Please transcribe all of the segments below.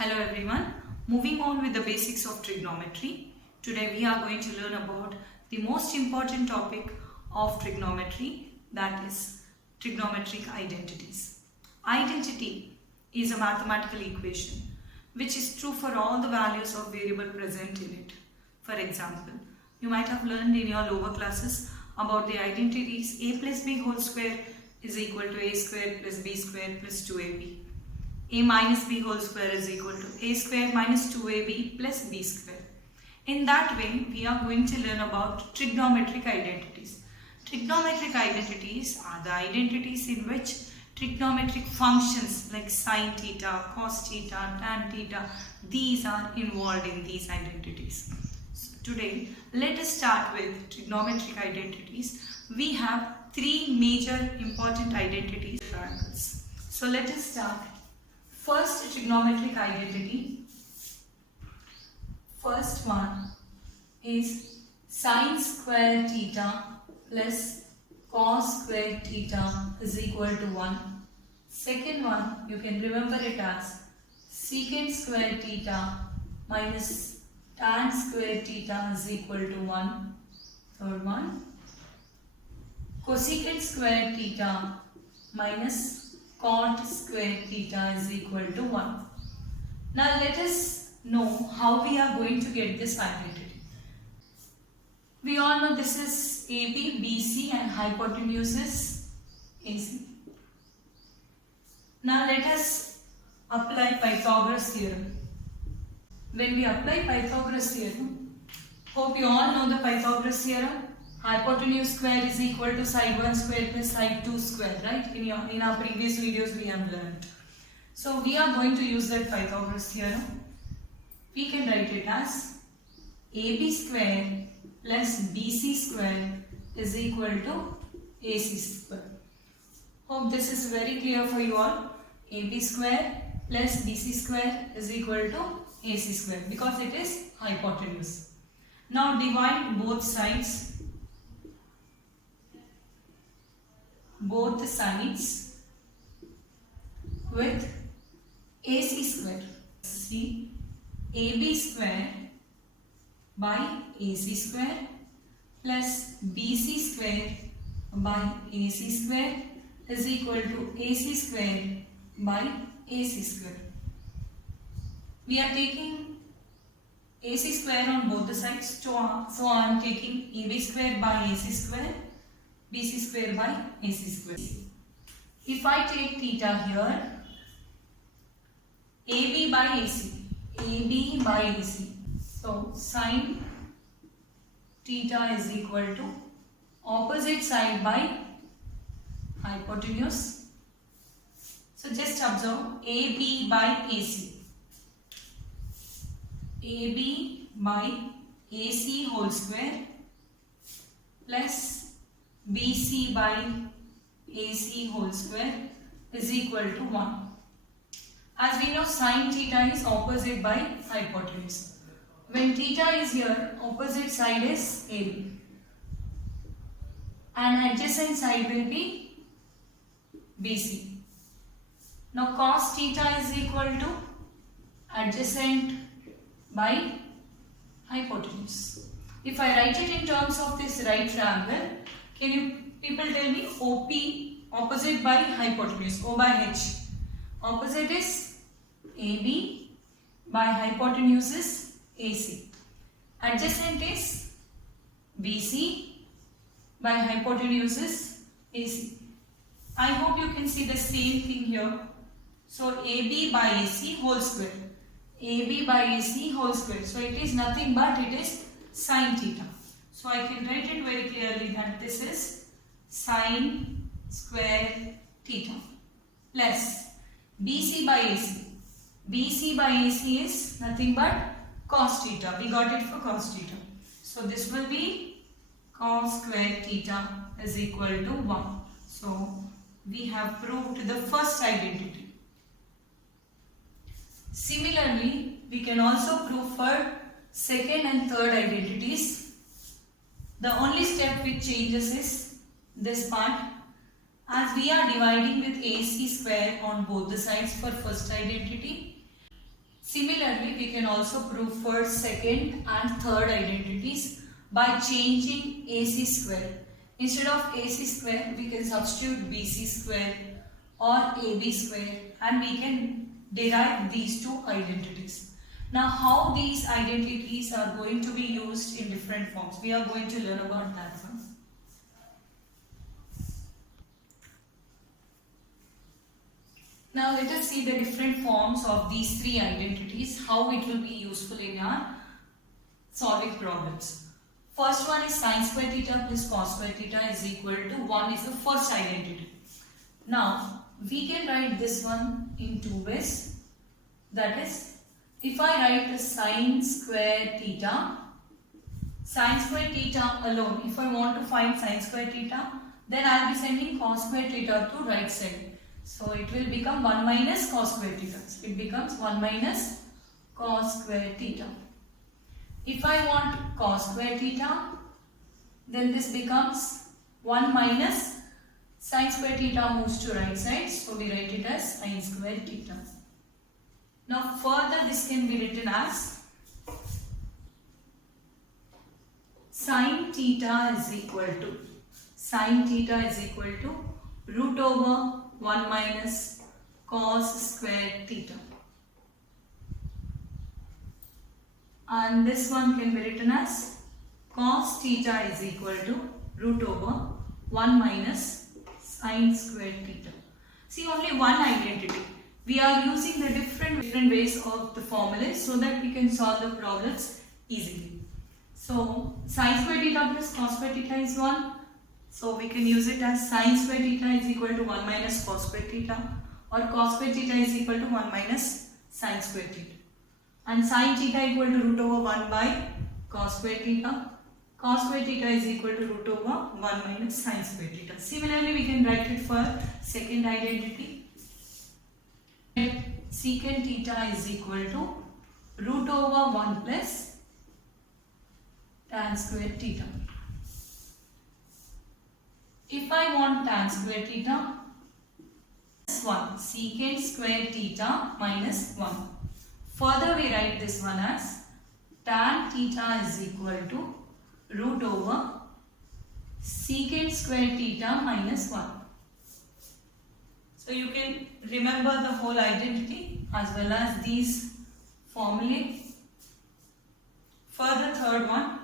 Hello everyone, moving on with the basics of trigonometry. Today we are going to learn about the most important topic of trigonometry, that is trigonometric identities. Identity is a mathematical equation which is true for all the values of variable present in it. For example, you might have learned in your lower classes about the identities a plus b whole square is equal to a square plus b square plus 2ab. A minus b whole square is equal to a square minus 2ab plus b square. In that way, we are going to learn about trigonometric identities. Trigonometric identities are the identities in which trigonometric functions like sine theta, cos theta, tan theta, these are involved in these identities. So today, let us start with trigonometric identities. We have three major important identities for triangles. So let us start. First trigonometric identity, first one is sine square theta plus cos square theta is equal to 1. Second one, you can remember it as secant square theta minus tan square theta is equal to 1. Third one, cosecant square theta minus cot square theta is equal to 1. Now let us know how we are going to get this identity. We all know this is AB, BC and hypotenuse is AC. Now let us apply Pythagoras theorem. When we apply Pythagoras theorem, hope you all know the Pythagoras theorem. Hypotenuse square is equal to side 1 square plus side 2 square, right? In our previous videos we have learned. So we are going to use that Pythagoras theorem. We can write it as AB square plus BC square is equal to AC square. Hope this is very clear for you all. AB square plus BC square is equal to AC square because it is hypotenuse. Now divide both sides with AC square. See, AB square by AC square plus BC square by AC square is equal to AC square by AC square. We are taking AC square on both the sides, so I am taking AB square by AC square, BC square by AC square. If I take theta here, AB by AC, so sine theta is equal to opposite side by hypotenuse. So just observe AB by AC. AB by AC whole square plus BC by AC whole square is equal to 1. As we know, sine theta is opposite by hypotenuse. When theta is here, opposite side is AB and adjacent side will be BC. Now cos theta is equal to adjacent by hypotenuse. If I write it in terms of this right triangle, can you people tell me OP, opposite by hypotenuse, O by H. Opposite is AB, by hypotenuse is AC. Adjacent is BC, by hypotenuse is AC. I hope you can see the same thing here. So AB by AC whole square. AB by AC whole square. So it is nothing but it is sine theta. So I can write it very clearly that this is sine square theta plus BC by AC. BC by AC is nothing but cos theta. We got it for cos theta. So this will be cos square theta is equal to 1. So we have proved the first identity. Similarly, we can also prove for second and third identities. The only step which changes is this part. As we are dividing with AC square on both the sides for first identity, we can also prove first, second and third identities by changing AC square. Instead of AC square, we can substitute BC square or AB square and we can derive these two identities. Now how these identities are going to be used in different forms, we are going to learn about that one. Now let us see the different forms of these three identities, how it will be useful in our solving problems. First one is sin square theta plus cos square theta is equal to 1 is the first identity. Now we can write this one in two ways. That is, if I write the sin square theta alone, if I want to find sin square theta, then I will be sending cos square theta to right side. So it will become 1 minus cos square theta. So it becomes 1 minus cos square theta. If I want cos square theta, then this becomes 1 minus sin square theta moves to right side. So we write it as sin square theta. Now further this can be written as sin theta is equal to root over 1 minus cos square theta. And this one can be written as cos theta is equal to root over 1 minus sin square theta. See, only one identity. We are using the different ways of the formulae so that we can solve the problems easily. So sin square theta plus cos square theta is 1. So we can use it as sin square theta is equal to 1 minus cos square theta, or cos square theta is equal to 1 minus sin square theta. And sin theta equal to root over 1 by cos square theta. Cos square theta is equal to root over 1 minus sin square theta. Similarly, we can write it for second identity. Secant theta is equal to root over 1 plus tan square theta. If I want tan square theta, 1, secant square theta minus 1. Further we write this one as tan theta is equal to root over secant square theta minus 1. So you can remember the whole identity as well as these formulae. Further third one,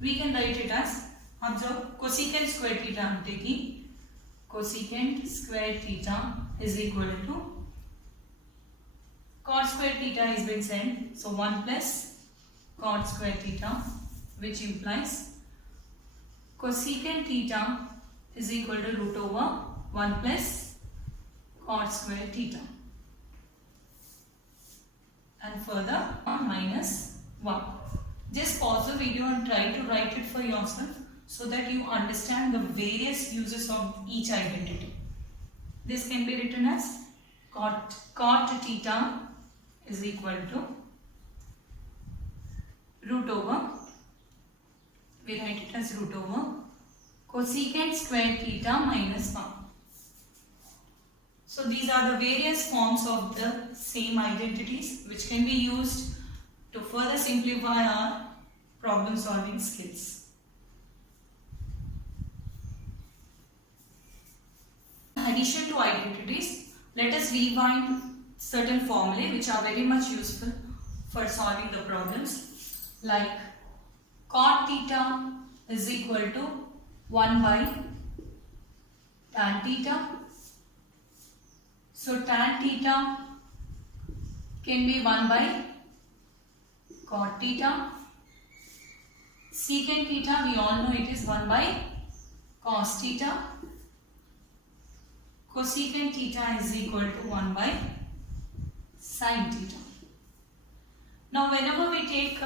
we can write it as, observe, cosecant square theta I am taking. Cosecant square theta is equal to cot square theta is been sent. So 1 plus cot square theta, which implies cosecant theta is equal to root over 1 plus cot square theta. And further minus 1. Just pause the video and try to write it for yourself so that you understand the various uses of each identity. This can be written as cot theta is equal to root over, we write it as root over cosecant square theta minus 1. So these are the various forms of the same identities which can be used to further simplify our problem solving skills. In addition to identities, let us rewind certain formulae which are very much useful for solving the problems, like cot theta is equal to 1 by tan theta. So tan theta can be 1 by cot theta. Secant theta, we all know it is 1 by cos theta. Cosecant theta is equal to 1 by sin theta. Now whenever we take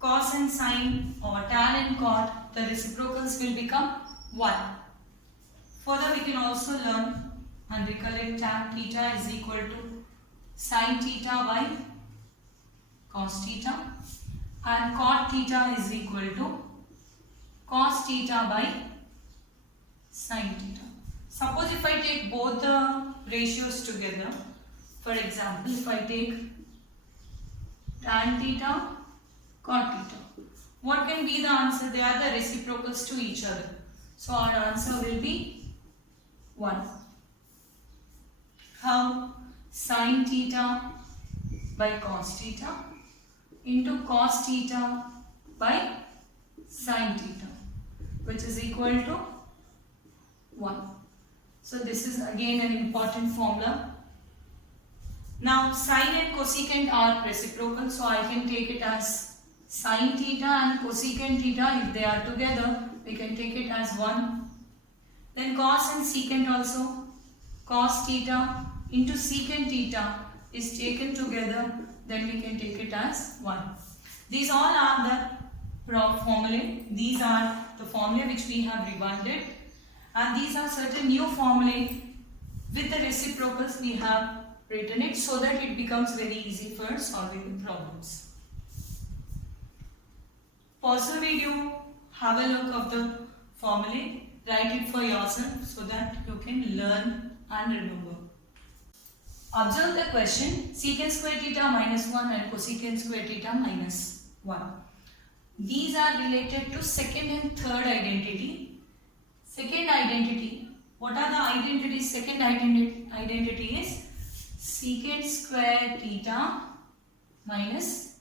cos and sin or tan and cot, the reciprocals will become 1. Further we can also learn and recollect tan theta is equal to sin theta by cos theta, and cot theta is equal to cos theta by sin theta. Suppose if I take both the ratios together, For example, if I take tan theta, cot theta, what can be the answer? They are the reciprocals to each other. So our answer will be 1. How? Sin theta by cos theta into cos theta by sin theta, which is equal to 1. So this is again an important formula. Now sine and cosecant are reciprocal, so I can take it as sine theta and cosecant theta. If they are together, we can take it as 1. Then cos and secant also, cos theta into secant theta is taken together, then we can take it as 1. These all are the formulae. These are the formulae which we have rewinded, and these are certain new formulae with the reciprocals we have written it so that it becomes very easy for solving the problems. Pause the video, have a look of the formulae, write it for yourself so that you can learn and remember. Observe the question, secant square theta minus 1 and cosecant square theta minus 1. These are related to second and third identity. Second identity, what are the identities? Second identity is secant square theta minus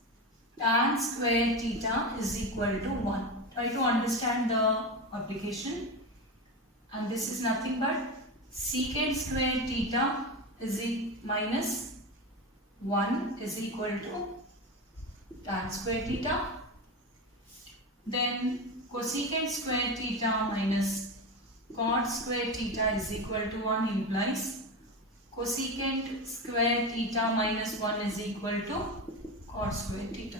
tan square theta is equal to 1. Try to understand the application. And this is nothing but secant square theta is minus 1 is equal to tan square theta. Then cosecant square theta minus cot square theta is equal to 1 implies cosecant square theta minus 1 is equal to cot square theta.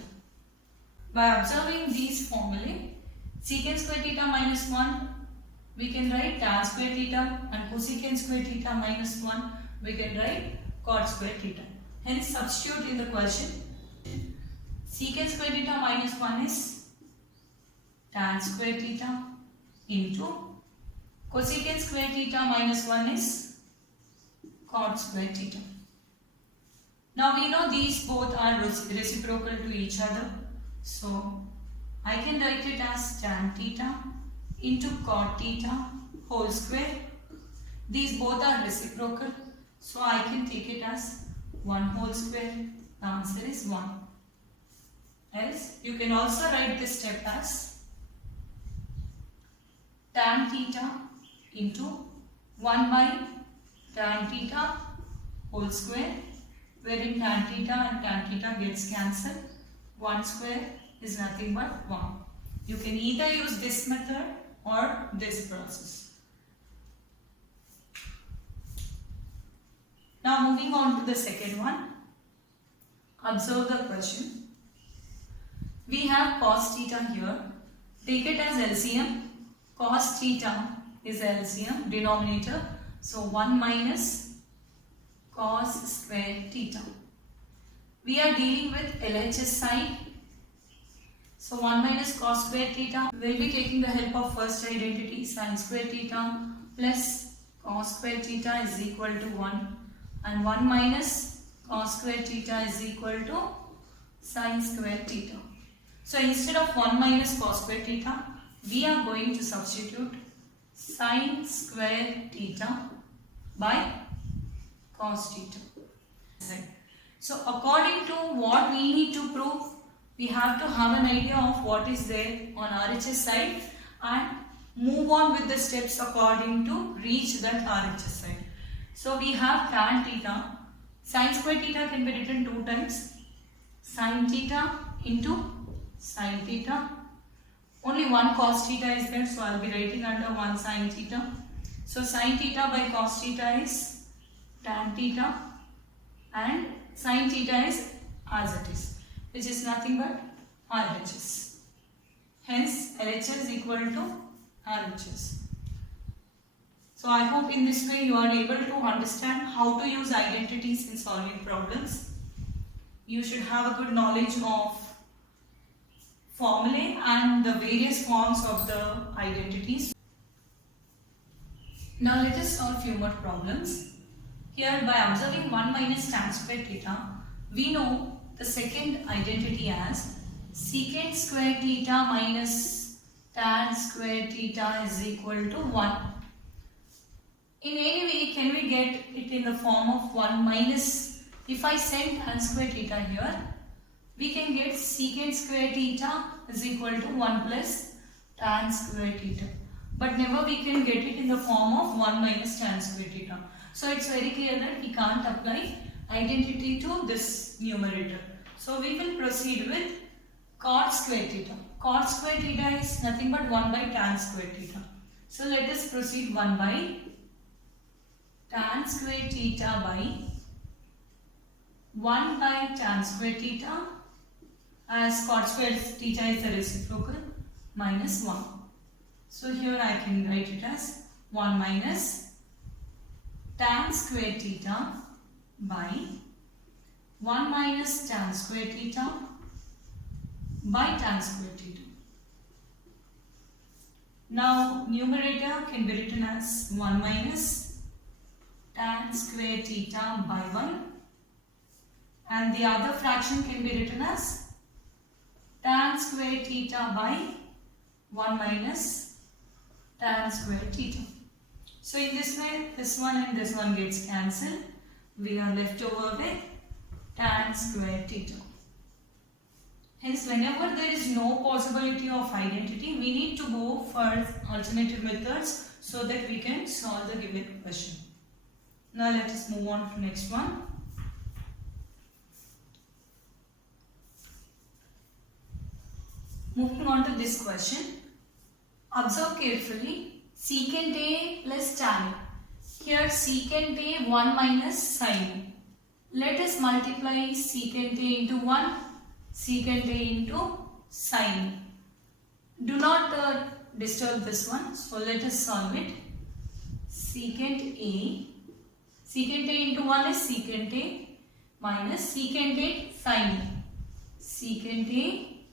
By observing these formulae, secant square theta minus 1, we can write tan square theta, and cosecant square theta minus 1, we can write cot square theta. Hence substitute in the question. Secant square theta minus 1 is tan square theta into cosecant square theta minus 1 is cot square theta. Now we know these both are reciprocal to each other. So I can write it as tan theta into cot theta whole square. These both are reciprocal, so I can take it as 1 whole square. The answer is 1. Else you can also write this step as tan theta into 1 by tan theta whole square, wherein tan theta and tan theta gets cancelled. 1 square is nothing but 1. You can either use this method or this process. Now moving on to the second one. Observe the question. We have cos theta here. Take it as LCM. Cos theta is LCM, denominator. So 1 minus cos square theta. We are dealing with LHS side. So 1 minus cos square theta. We will be taking the help of first identity, sin square theta plus cos square theta is equal to 1. And 1 minus cos square theta is equal to sin square theta. So instead of 1 minus cos square theta, we are going to substitute sin square theta by cos theta. So according to what we need to prove, we have to have an idea of what is there on RHS side and move on with the steps according to reach that RHS side. So we have tan theta. Sin square theta can be written 2 times. Sin theta into sin theta. Only one cos theta is there, so I will be writing under 1 sin theta. So sin theta by cos theta is tan theta, and sin theta is as it is, which is nothing but RHS. Hence LHS is equal to RHS. So I hope in this way you are able to understand how to use identities in solving problems. You should have a good knowledge of formulae and the various forms of the identities. Now let us solve few more problems. Here by observing 1 minus tan square theta, we know the second identity as secant square theta minus tan square theta is equal to 1. In any way, can we get it in the form of 1 minus, if I send tan square theta here, we can get secant square theta is equal to 1 plus tan square theta. But never we can get it in the form of 1 minus tan square theta. So it's very clear that we can't apply identity to this numerator. So we will proceed with cot square theta. Cot square theta is nothing but 1 by tan square theta. So let us proceed 1 by tan square theta by 1 by tan square theta, as cot square theta is the reciprocal, minus 1. So here I can write it as 1 minus tan square theta by 1 minus tan square theta by tan square theta. Now numerator can be written as 1 minus tan square theta by 1, and the other fraction can be written as tan square theta by 1 minus tan square theta. So in this way, this one and this one gets cancelled. We are left over with tan square theta. Hence, whenever there is no possibility of identity, we need to go for alternative methods so that we can solve the given question. Now let us move on to next one. Moving on to this question. Observe carefully. Secant A plus tan A. Here secant A 1 minus sin A. Let us multiply secant A into 1, secant A into sin A. Do not disturb this one. So let us solve it. Secant A into 1 is secant A minus secant A sin A. Secant A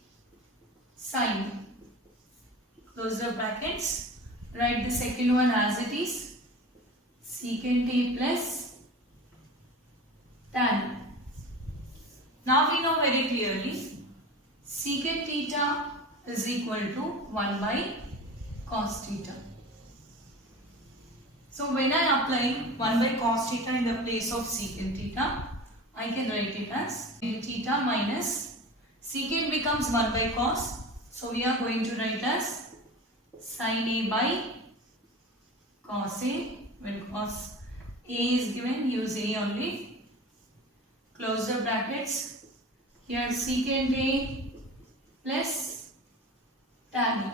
sin A. Close the brackets. Write the second one as it is. Secant A plus tan A. Now we know very clearly secant theta is equal to 1 by cos theta. So when I apply 1 by cos theta in the place of secant theta, I can write it as theta minus secant becomes 1 by cos. So we are going to write as sin A by cos A. When cos A is given, use A only. Close the brackets. Here secant A plus tan A.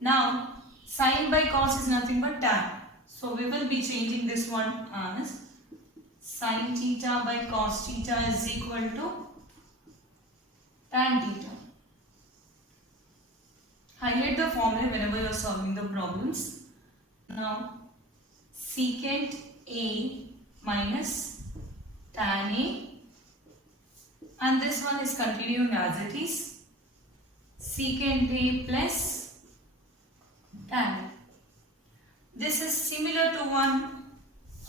Now sin by cos is nothing but tan. So we will be changing this one as sin theta by cos theta is equal to tan theta. Highlight the formula whenever you are solving the problems. Now secant A minus tan A, and this one is continuing as it is, secant A plus tan A. This is similar to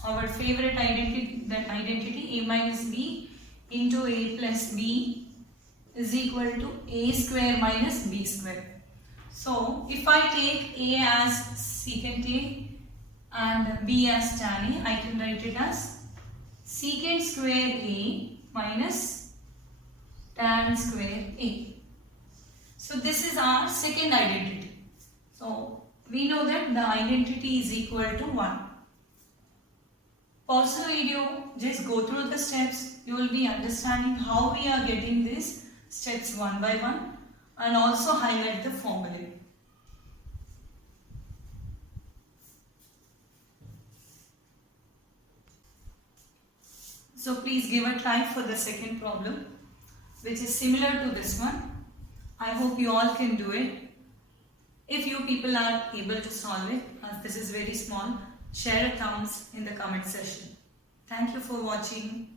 our favorite identity, A minus B into A plus B is equal to A square minus B square. So if I take A as secant A and B as tan A, I can write it as secant square A minus tan square A. So this is our second identity. So we know that the identity is equal to 1. Pause the video, just go through the steps. You will be understanding how we are getting these steps one by one, and also highlight the formulae. So please give a try for the second problem, which is similar to this one. I hope you all can do it. If you people are able to solve it, as this is very small, share a thumbs in the comment section. Thank you for watching.